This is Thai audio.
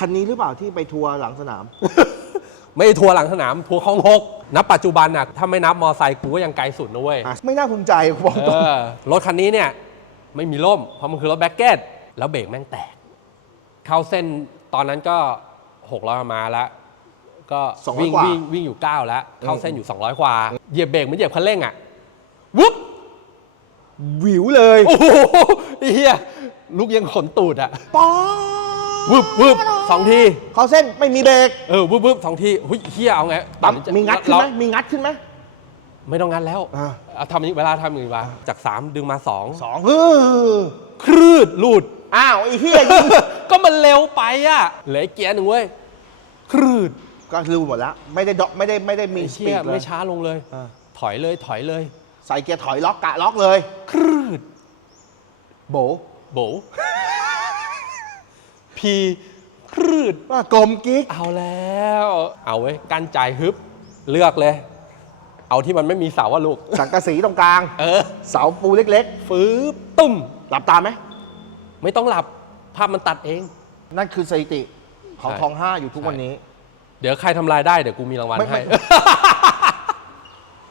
คันนี้หรือเปล่าที่ไปทัวร์หลังสนาม ไม่ทัวร์หลังสนามทัวร์คลองหกนับปัจจุบันน่ะถ้าไม่นับมอไซค์กูก็ยังไกลสุดนะเว้ยอะไม่น่าภูมิใจบอกเอตรงอรถคันนี้เนี่ย ไม่มีร่ม เพราะมันคือรถแบ็กเก็ตแล้วเบรกแม่งแตก เข้าเส้นตอนนั้นก็600มาแล้ว ก็วิ่งวิ่งวิ่งอยู่ 9 แล้ว เข้าเส้นอยู่ 200กว่าเหยียบเบรกเหมือนเหยียบคันเร่งอะวุ๊บ วิวเลย โอ้โหไอ้เฮียลูกยังขนตูดอะ ป๊อ วึบวึบสองทีเขาเส้นไม่มีเบรกเออวึบวึบสองทีหุ้ยเฮียเอาไงปั๊มตัดสินใจมีงัดขึ้นไหมเรามีงัดขึ้นไหมไม่ต้องงัดแล้วอ่าเอาทำอย่างนี้เวลาทำอย่างนี้ว่าจาก3ดึงมา2สองเฮ้อครืดหลุดอ้าวไอ้เหี้ยยิงก็มันเร็วไปอะเหลืออีกเกียร์หนึ่งเว้ยครืดก็รู้หมดแล้วไม่ได้ดอกไม่ได้ไม่ได้มีไอ้สเชี่ปียดเลยไม่ช้าลงเลยอ่าถอยเลยถอยเลย ใส่เกียร์ถอยล็อกกะล็อกเลยครืดโบโบ พีครืดว่ากลมกิ๊ก เอาแล้ว เอาเว้ยกั้นใจฮึบ เลือกเลย เอาที่มันไม่มีเสาอะลูก สังกะสีตรงกลาง เออ เสาปูเล็กฟื้บตุ้ม ๆ หลับตาไหม ไม่ต้องหลับ ภาพมันตัดเอง นั่นคือสถิติของใช่ ทองห้าอยู่ทุกวันนี้ เดี๋ยวใครทำลายได้เดี๋ยวกูมีรางวัลไม่ให้ ไม่